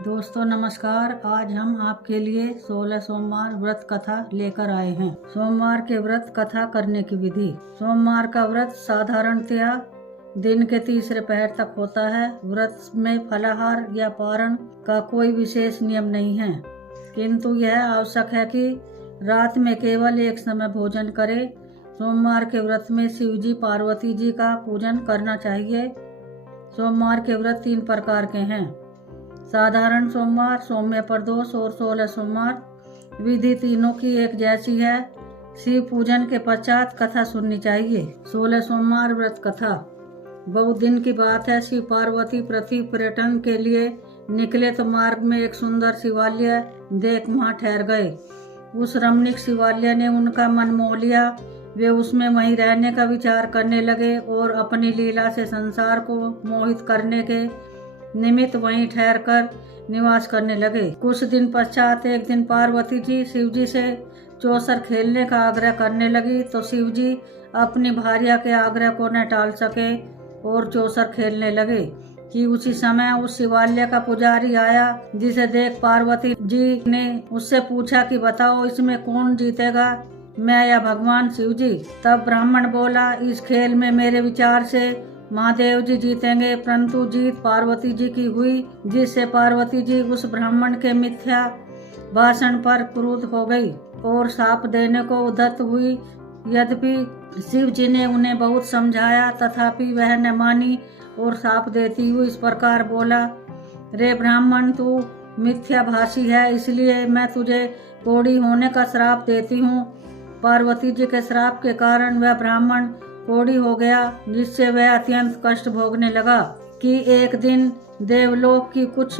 दोस्तों नमस्कार। आज हम आपके लिए 16 सोमवार व्रत कथा लेकर आए हैं। सोमवार के व्रत कथा करने की विधि। सोमवार का व्रत साधारणतया दिन के तीसरे पहर तक होता है। व्रत में फलाहार या पारण का कोई विशेष नियम नहीं है, किंतु यह आवश्यक है कि रात में केवल एक समय भोजन करें। सोमवार के व्रत में शिव जी पार्वती जी का पूजन करना चाहिए। सोमवार के व्रत 3 प्रकार के हैं: साधारण सोमवार, सौम्य प्रदोष और 16 सोमवार। विधि तीनों की एक जैसी है। शिव पूजन के पश्चात कथा सुननी चाहिए। 16 सोमवार व्रत कथा। बहुत दिन की बात है। शिव पार्वती पृथ्वी पर्यटन के लिए निकले तो मार्ग में एक सुंदर शिवालय देख वहां ठहर गए। उस रमणीक शिवालय ने उनका मन मोह लिया। वे उसमें वहीं रहने का विचार करने लगे और अपनी लीला से संसार को मोहित करने के निमित्त वहीं ठहर कर निवास करने लगे। कुछ दिन पश्चात एक दिन पार्वती जी शिव जी से चौसर खेलने का आग्रह करने लगी, तो शिव जी अपनी भार्या के आग्रह को न टाल सके और चौसर खेलने लगे कि उसी समय उस शिवालय का पुजारी आया, जिसे देख पार्वती जी ने उससे पूछा कि बताओ, इसमें कौन जीतेगा, मैं या भगवान शिव जी? तब ब्राह्मण बोला, इस खेल में मेरे विचार से महादेव जी जीतेंगे, परंतु जीत पार्वती जी की हुई, जिससे पार्वती जी उस ब्राह्मण के मिथ्या भाषण पर क्रुद्ध हो गई और शाप देने को उद्यत हुई। यद्यपि शिव जी ने उन्हें बहुत समझाया, तथापि वह न मानी और शाप देती हुई इस प्रकार बोला, रे ब्राह्मण, तू मिथ्या भाषी है, इसलिए मैं तुझे कोढ़ी होने का श्राप देती हूँ। पार्वती जी के श्राप के कारण वह ब्राह्मण कोढ़ी हो गया, जिससे वह अत्यंत कष्ट भोगने लगा। कि एक दिन देवलोक की कुछ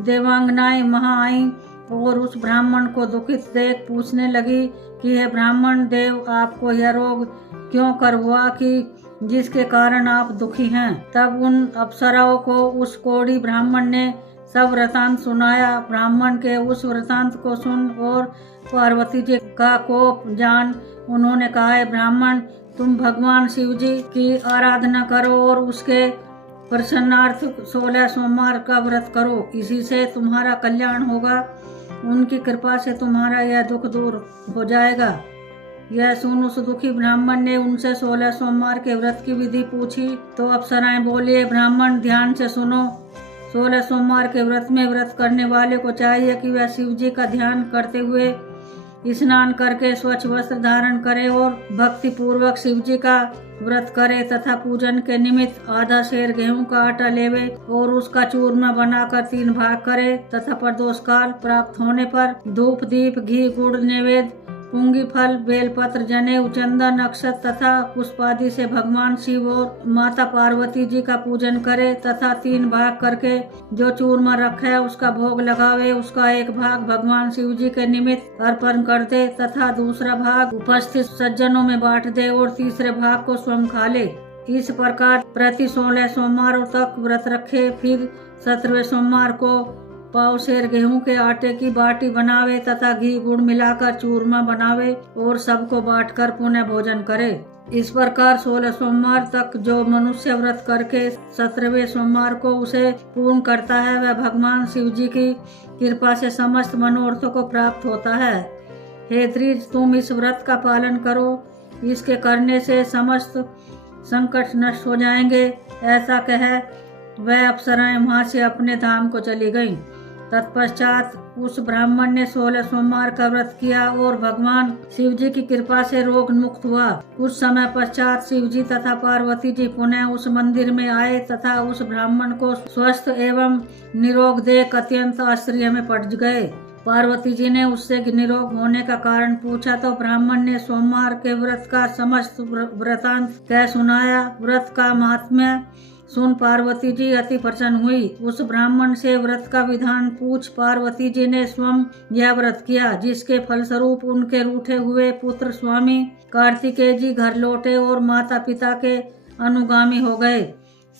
देवांगनाएं वहां आईं और उस ब्राह्मण को दुखित देख पूछने लगी कि हे ब्राह्मण देव, आपको यह रोग क्यों कर हुआ कि जिसके कारण आप दुखी हैं? तब उन अप्सराओं को उस कोढ़ी ब्राह्मण ने सब वृतांत सुनाया। ब्राह्मण के उस वृतांत को सुन और पार्वती जी का कोप जान उन्होंने कहा, ब्राह्मण, तुम भगवान शिव जी की आराधना करो और उसके प्रसन्नार्थ 16 सोमवार का व्रत करो, इसी से तुम्हारा कल्याण होगा। उनकी कृपा से तुम्हारा यह दुख दूर हो जाएगा। यह सुन उस दुखी ब्राह्मण ने उनसे 16 सोमवार के व्रत की विधि पूछी, तो अप्सराएं बोली, ब्राह्मण ध्यान से सुनो। 16 सोमवार के व्रत में व्रत करने वाले को चाहिए कि वह शिव जी का ध्यान करते हुए स्नान करके स्वच्छ वस्त्र धारण करे और भक्ति पूर्वक शिव जी का व्रत करे तथा पूजन के निमित्त आधा सेर गेहूं का आटा लेवे और उसका चूरमा बनाकर 3 भाग करे तथा प्रदोष काल प्राप्त होने पर धूप दीप घी गुड़ नैवेद्य पुंगी फल बेलपत्र जनेऊ चंदन अक्षत तथा पुष्पादि से भगवान शिव और माता पार्वती जी का पूजन करे तथा 3 भाग करके जो चूरमा रखा है उसका भोग लगावे। उसका एक भाग भगवान शिव जी के निमित्त अर्पण कर दे तथा दूसरा भाग उपस्थित सज्जनों में बांट दे और तीसरे भाग को स्वयं खा ले। इस प्रकार प्रति 16 सोमवारों तक व्रत रखे। फिर 17वें सोमवार को पाव सेर गेहूं के आटे की बाटी बनावे तथा घी गुड़ मिलाकर चूरमा बनावे और सबको बांटकर पुनः भोजन करे। इस प्रकार 16 सोमवार तक जो मनुष्य व्रत करके 17वें सोमवार को उसे पूर्ण करता है, वह भगवान शिव जी की कृपा से समस्त मनोरथों को प्राप्त होता है। हे द्विज, तुम इस व्रत का पालन करो, इसके करने से समस्त संकट नष्ट हो जाएंगे। ऐसा कह वह अप्सराएं वहां से अपने धाम को चली गईं। तत्पश्चात उस ब्राह्मण ने 16 सोमवार का व्रत किया और भगवान शिव जी की कृपा से रोग मुक्त हुआ। कुछ समय पश्चात शिव जी तथा पार्वती जी पुनः उस मंदिर में आए तथा उस ब्राह्मण को स्वस्थ एवं निरोग देख अत्यंत आश्चर्य में पड़ गए। पार्वती जी ने उससे निरोग होने का कारण पूछा, तो ब्राह्मण ने सोमवार के व्रत का समस्त वृतांत कह सुनाया। व्रत का महात्म्य सुन पार्वती जी अति प्रसन्न हुई। उस ब्राह्मण से व्रत का विधान पूछ पार्वती जी ने स्वयं यह व्रत किया, जिसके फलस्वरूप उनके रूठे हुए पुत्र स्वामी कार्तिकेय जी घर लौटे और माता पिता के अनुगामी हो गए।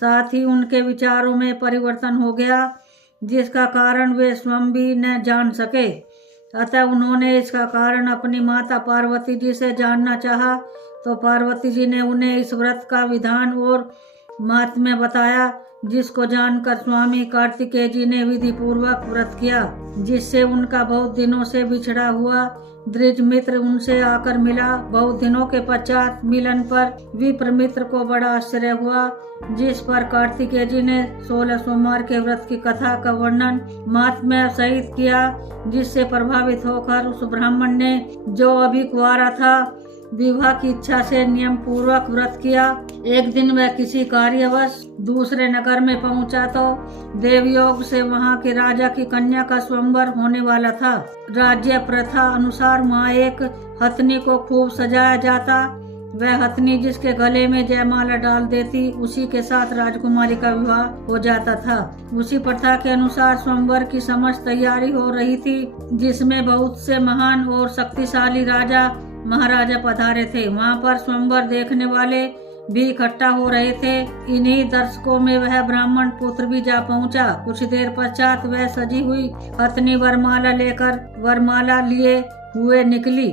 साथ ही उनके विचारों में परिवर्तन हो गया, जिसका कारण वे स्वयं भी न जान सके। अतः उन्होंने इसका कारण अपनी माता पार्वती जी से जानना चाहा, तो पार्वती जी ने उन्हें इस व्रत का विधान और महात्म्य बताया। जिसको जानकर स्वामी कार्तिकेय जी ने विधि पूर्वक व्रत किया, जिससे उनका बहुत दिनों से बिछड़ा हुआ दृढ़ मित्र उनसे आकर मिला। बहुत दिनों के पश्चात मिलन पर विप्र मित्र को बड़ा आश्चर्य हुआ, जिस पर कार्तिकेय जी ने 16 सोमवार के व्रत की कथा का वर्णन महात्म्य सहित किया, जिससे प्रभावित होकर उस ब्राह्मण ने, जो अभी कुंवारा था, विवाह की इच्छा से नियम पूर्वक व्रत किया। एक दिन वह किसी कार्यवश दूसरे नगर में पहुंचा तो देवयोग से वहां के राजा की कन्या का स्वयंवर होने वाला था। राज्य प्रथा अनुसार वहां एक हथनी को खूब सजाया जाता। वह हथनी जिसके गले में जयमाला डाल देती, उसी के साथ राजकुमारी का विवाह हो जाता था। उसी प्रथा के अनुसार स्वयंवर की समस्त तैयारी हो रही थी, जिसमें बहुत से महान और शक्तिशाली राजा महाराजा पधारे थे। वहां पर स्वयंवर देखने वाले भी इकट्ठा हो रहे थे। इन्हीं दर्शकों में वह ब्राह्मण पुत्र भी जा पहुंचा। कुछ देर पश्चात वह सजी हुई हथनी वरमाला लिए हुए निकली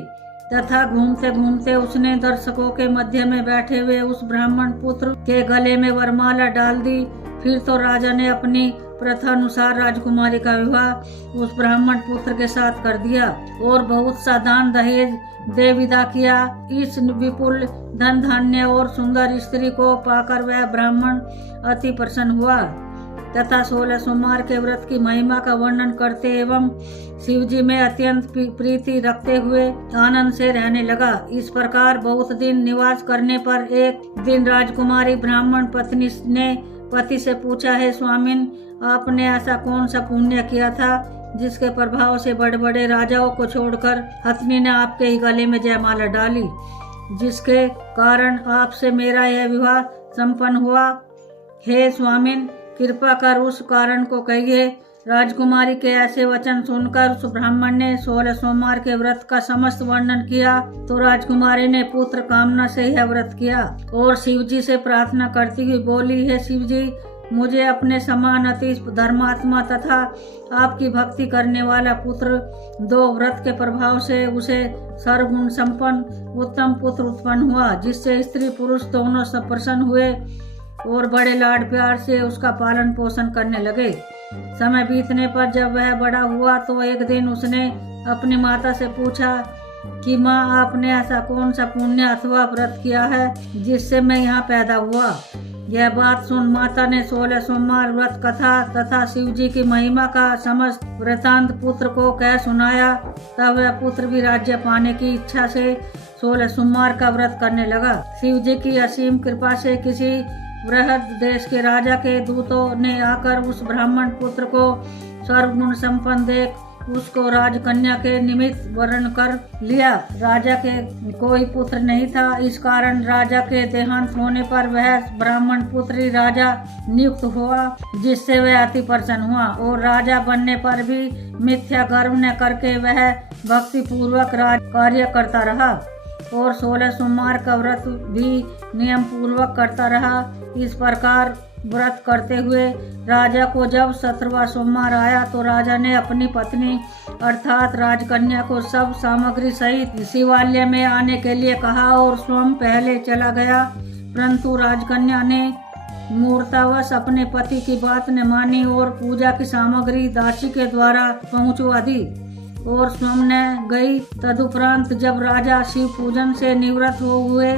तथा घूमते घूमते उसने दर्शकों के मध्य में बैठे हुए उस ब्राह्मण पुत्र के गले में वरमाला डाल दी। फिर तो राजा ने अपनी प्रथा अनुसार राजकुमारी का विवाह उस ब्राह्मण पुत्र के साथ कर दिया और बहुत सा दान दहेज दे विदा किया। इस विपुल धन धान्य और सुंदर स्त्री को पाकर वह ब्राह्मण अति प्रसन्न हुआ तथा 16 सोमवार के व्रत की महिमा का वर्णन करते एवं शिवजी में अत्यंत प्रीति रखते हुए आनंद से रहने लगा। इस प्रकार बहुत दिन निवास करने पर एक दिन राजकुमारी ब्राह्मण पत्नी ने पति से पूछा, है स्वामिन, आपने ऐसा कौन सा पुण्य किया था जिसके प्रभाव से बड़े बड़े राजाओं को छोड़कर हथनी ने आपके ही गले में जयमाला डाली, जिसके कारण आपसे मेरा यह विवाह संपन्न हुआ। हे स्वामिन, कृपा कर उस कारण को कहिए। राजकुमारी के ऐसे वचन सुनकर उस ब्राह्मण ने 16 सोमवार के व्रत का समस्त वर्णन किया। तो राजकुमारी ने पुत्र कामना से यह व्रत किया और शिवजी से प्रार्थना करती हुई बोली, हे शिवजी, मुझे अपने समान अति धर्मात्मा तथा आपकी भक्ति करने वाला पुत्र दो। व्रत के प्रभाव से उसे सर्वगुण संपन्न उत्तम पुत्र उत्पन्न हुआ, जिससे स्त्री पुरुष दोनों सब प्रसन्न हुए और बड़े लाड प्यार से उसका पालन पोषण करने लगे। समय बीतने पर जब वह बड़ा हुआ तो एक दिन उसने अपनी माता से पूछा कि माँ, आपने ऐसा कौन सा पुण्य अथवा व्रत किया है जिससे मैं यहाँ पैदा हुआ। यह बात सुन माता ने 16 सोमवार व्रत कथा तथा शिवजी की महिमा का समस्त वृतांत पुत्र को कह सुनाया। तब वह पुत्र भी राज्य पाने की इच्छा से 16 सोमवार का व्रत करने लगा। शिवजी की असीम कृपा से किसी बृहद देश के राजा के दूतों ने आकर उस ब्राह्मण पुत्र को सर्वगुण संपन्न देख उसको राजकन्या के निमित्त वर्ण कर लिया। राजा के कोई पुत्र नहीं था, इस कारण राजा के देहांत होने पर वह ब्राह्मण पुत्र ही राजा नियुक्त हुआ, जिससे वह अति प्रसन्न हुआ और राजा बनने पर भी मिथ्या गर्व न करके वह भक्ति पूर्वक राज कार्य करता रहा और 16 सोमवार का व्रत भी नियम पूर्वक करता रहा। इस प्रकार व्रत करते हुए राजा को जब 17वां सोमवार आया तो राजा ने अपनी पत्नी अर्थात राजकन्या को सब सामग्री सहित शिवालय में आने के लिए कहा और स्वयं पहले चला गया, परंतु राजकन्या ने मूर्तावश अपने पति की बात न मानी और पूजा की सामग्री दासी के द्वारा पहुंचवा दी और स्वयं न गई। तदुपरांत जब राजा शिव पूजन से निवृत्त हो हुए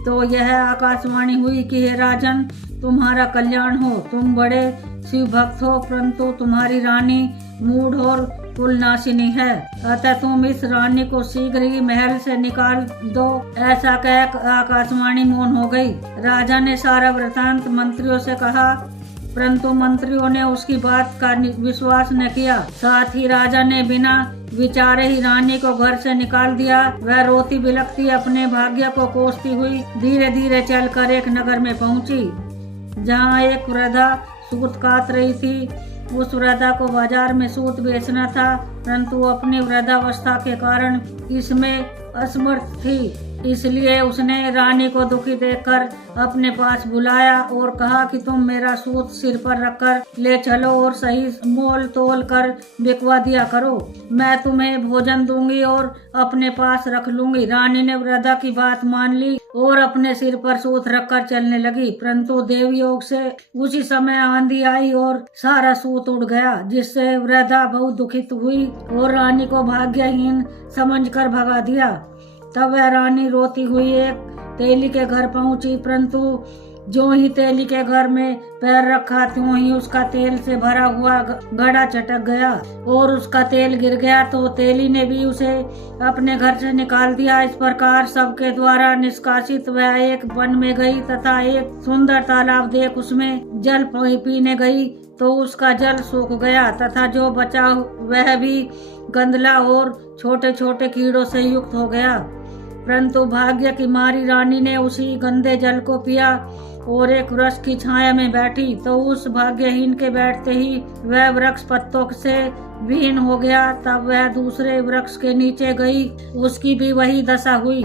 तो यह आकाशवाणी हुई कि हे राजन, तुम्हारा कल्याण हो, तुम बड़े शिव भक्त हो, परंतु तुम्हारी रानी मूढ़ और कुलनाशिनी है, अतः तुम इस रानी को शीघ्र ही महल से निकाल दो। ऐसा कह आकाशवाणी मौन हो गई। राजा ने सारा वृतांत मंत्रियों से कहा, परंतु मंत्रियों ने उसकी बात का विश्वास न किया। साथ ही राजा ने बिना विचारे ही रानी को घर से निकाल दिया। वह रोती बिलखती अपने भाग्य को कोसती हुई धीरे धीरे चलकर एक नगर में पहुंची, जहां एक वृद्धा सूत काट रही थी। उस वृद्धा को बाजार में सूत बेचना था, परंतु अपनी वृद्धावस्था के कारण इसमें असमर्थ थी, इसलिए उसने रानी को दुखी देखकर अपने पास बुलाया और कहा कि तुम मेरा सूत सिर पर रखकर ले चलो और सही मोल तोल कर बिकवा दिया करो, मैं तुम्हें भोजन दूंगी और अपने पास रख लूंगी। रानी ने वृद्धा की बात मान ली और अपने सिर पर सूत रखकर चलने लगी, परंतु देवयोग से उसी समय आंधी आई और सारा सूत उड़ गया, जिससे वृद्धा बहुत दुखित हुई और रानी को भाग्यहीन समझकर भगा दिया। तब वह रानी रोती हुई एक तेली के घर पहुंची, परंतु जो ही तेली के घर में पैर रखा त्यों ही उसका तेल से भरा हुआ घड़ा चटक गया और उसका तेल गिर गया, तो तेली ने भी उसे अपने घर से निकाल दिया। इस प्रकार सबके द्वारा निष्कासित वह एक वन में गई तथा एक सुंदर तालाब देख उसमें जल पीने गई, तो उसका जल सूख गया तथा जो बचा वह भी गंदला और छोटे छोटे कीड़ों से युक्त हो गया। परंतु भाग्य की मारी रानी ने उसी गंदे जल को पिया और एक वृक्ष की छाया में बैठी, तो उस भाग्यहीन के बैठते ही वह वृक्ष पत्तों से विहीन हो गया। तब वह दूसरे वृक्ष के नीचे गई, उसकी भी वही दशा हुई।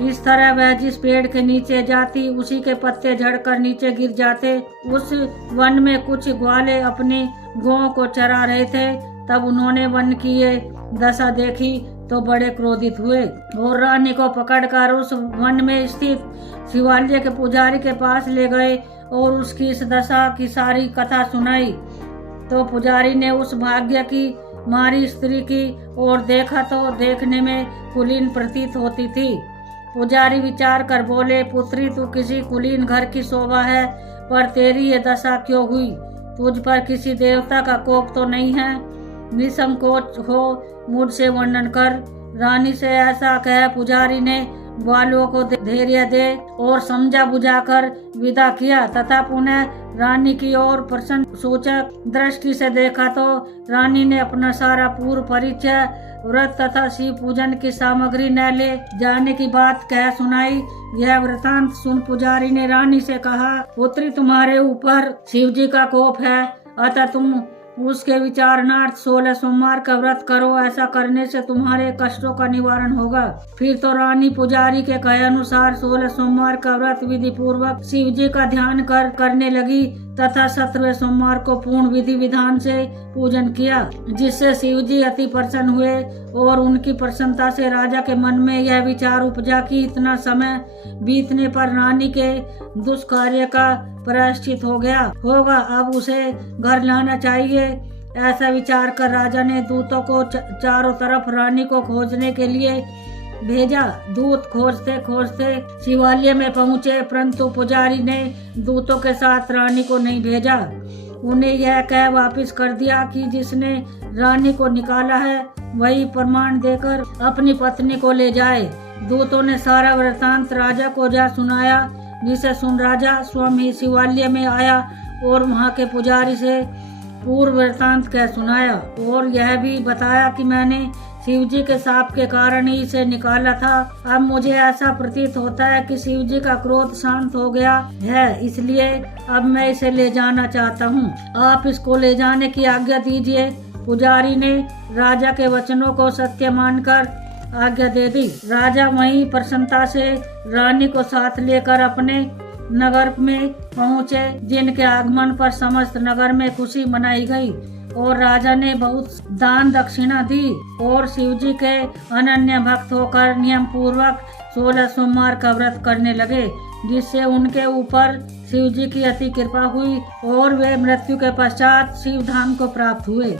इस तरह वह जिस पेड़ के नीचे जाती उसी के पत्ते झड़कर नीचे गिर जाते। उस वन में कुछ ग्वाले अपने गौं को चरा रहे थे। तब उन्होंने वन की ये दशा देखी तो बड़े क्रोधित हुए और रानी को पकड़कर उस वन में स्थित शिवालय के पुजारी के पास ले गए और उसकी इस दशा की सारी कथा सुनाई। तो पुजारी ने उस भाग्य की मारी स्त्री की ओर देखा तो देखने में कुलीन प्रतीत होती थी। पुजारी विचार कर बोले, पुत्री तू किसी कुलीन घर की शोभा है, पर तेरी ये दशा क्यों हुई? तुझ पर किसी देवता का कोप तो नहीं है? निसंकोच हो मुझसे वर्णन कर। रानी से ऐसा कह पुजारी ने ग्वालों को धैर्य दे और समझा बुझाकर विदा किया तथा पुनः रानी की ओर प्रसन्न सूचक दृष्टि से देखा, तो रानी ने अपना सारा पूर्व परिचय, व्रत तथा शिव पूजन की सामग्री न ले जाने की बात कह सुनाई। यह वृतांत सुन पुजारी ने रानी से कहा, पुत्री तुम्हारे ऊपर शिव जी का कोप है, अतः तुम उसके विचारणार्थ 16 सोमवार का व्रत करो। ऐसा करने से तुम्हारे कष्टों का निवारण होगा। फिर तो रानी पुजारी के कहे अनुसार 16 सोमवार का व्रत विधि पूर्वक शिव जी का ध्यान करने लगी तथा 17वें सोमवार को पूर्ण विधि विधान से पूजन किया, जिससे शिव जी अति प्रसन्न हुए और उनकी प्रसन्नता से राजा के मन में यह विचार उपजा कि इतना समय बीतने पर रानी के दुष्कार्य का प्रायश्चित हो गया होगा, अब उसे घर लाना चाहिए। ऐसा विचार कर राजा ने दूतों को चारों तरफ रानी को खोजने के लिए भेजा। दूत खोजते खोजते शिवालय में पहुँचे, परंतु पुजारी ने दूतों के साथ रानी को नहीं भेजा। उन्हें यह कह वापस कर दिया कि जिसने रानी को निकाला है वही प्रमाण देकर अपनी पत्नी को ले जाए। दूतों ने सारा वृतांत राजा को जा सुनाया, जिसे सुन राजा स्वयं ही शिवालय में आया और वहाँ के पुजारी से पूर्व वृतांत कह सुनाया और यह भी बताया कि मैंने शिव जी के शाप के कारण ही इसे निकाला था। अब मुझे ऐसा प्रतीत होता है कि शिव जी का क्रोध शांत हो गया है, इसलिए अब मैं इसे ले जाना चाहता हूँ। आप इसको ले जाने की आज्ञा दीजिए। पुजारी ने राजा के वचनों को सत्य मानकर आज्ञा दे दी। राजा वहीं प्रसन्नता से रानी को साथ लेकर अपने नगर में पहुँचे, जिनके आगमन पर समस्त नगर में खुशी मनाई गई और राजा ने बहुत दान दक्षिणा दी और शिवजी के अनन्य भक्त होकर नियम पूर्वक 16 सोमवार का व्रत करने लगे, जिससे उनके ऊपर शिवजी की अति कृपा हुई और वे मृत्यु के पश्चात शिव धाम को प्राप्त हुए।